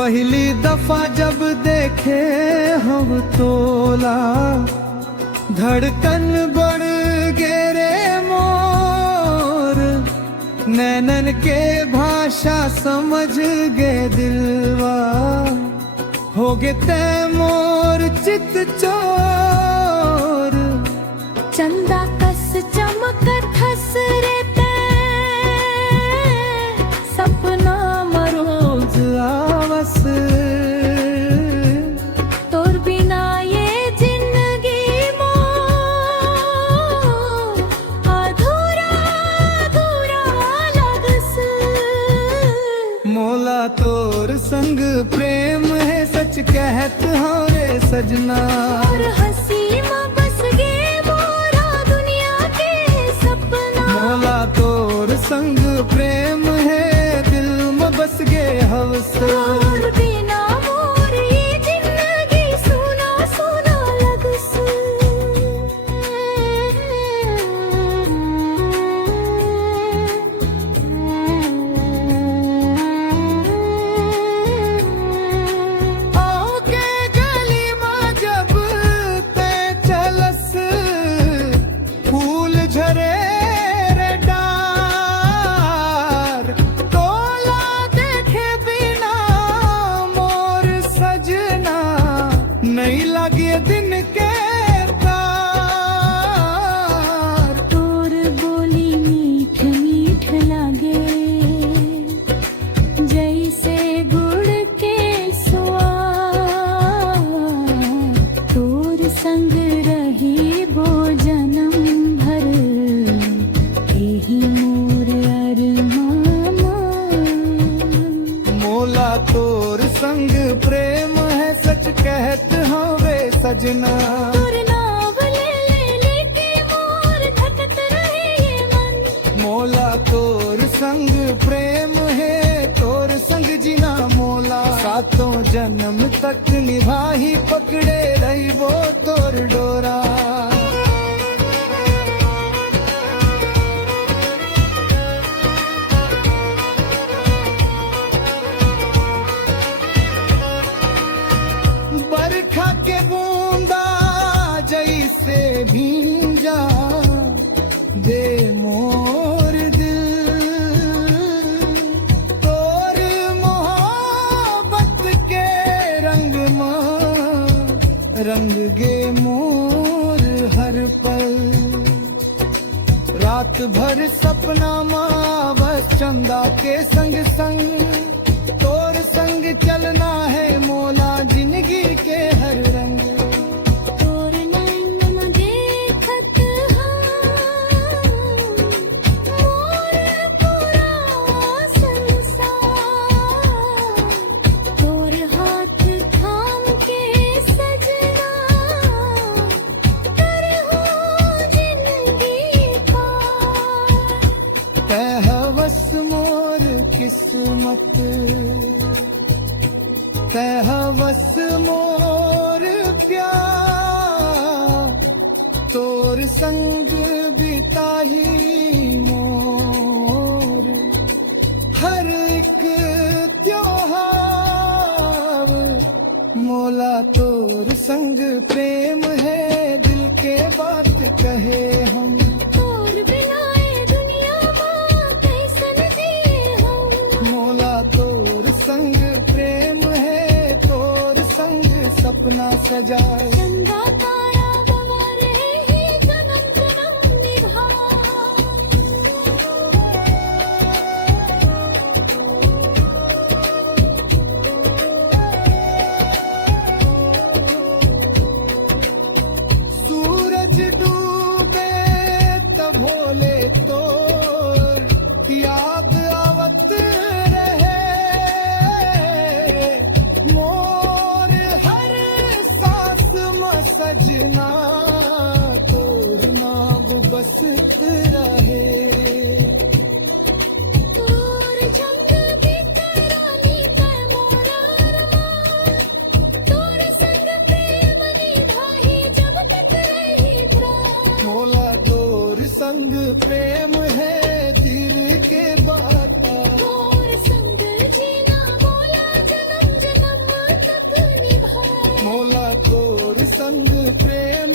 पहली दफा जब देखे हम तोला, धड़कन बढ़ गेरे मोर, नैनन के भाषा समझ गे दिलवा, हो गे तैमोर चित चोर। चंदा कस चमकत हसरे ते, सपना मरोज आवस, तोर बिना ये जिंदगी मोर अधूरा अधूरा लगस। मोला तोर संग प्रेम है सच कहत हाँ रे सजना, और हंसी में बस गे मोरा दुनिया के सपना। मोला तोर संग प्रेम है दिल में बस गे हवस। और बिना मोर ये जिंदगी सुना सुना लगस। आके गली में जब ते चलस, फूल झरे रे डार, तोला देखे बिना मोर सजना, नहीं लगे दिन के तार। तोर बोली मीठ मीठ लागे, जैसे गुड़ के स्वाद। तोर संग रही वो जन्म भर, यही मोर अरमान। मोला तोर संग प्रेम है सच कहत हाँ वे सजना, तोर नाव ले लेके मोर धकत रहे ये मन। मोला तोर संग प्रेम है तोर संग जीना मोला, सातों जन्म तक निभाही पकड़े रही वो तोर डोरा। बरखा के बूंदा जैसे भींजा दे मोर दिल, तोर मोहब्बत के रंग में रंग गे मोर हर पल। रात भर सपना में बस चंदा के संग संग, तोर संग चलना है मोला जिंदगी के हर रंग। तोर नैन में देखत हाँ मोर पूरा संसार। तोर हाथ थाम के सजना, करहूं जिंदगी पार। तह हवस मोर किस्मत, तह हवस मोर प्यार, तोर संग बिताही मोर हर एक त्योहार। मोला तोर संग प्रेम है दिल के बात कहे हम, तोर बिना ये दुनिया में कैसन जिए हम। मोला तोर संग प्रेम है तोर संग सपना सजाए। चंदा तारा गवारे ही जन्म जन्म निभा। सूरज डूबे तब भोले तोर याद आवत रहे, मोर हर सांस मोला तोर संग प्रेम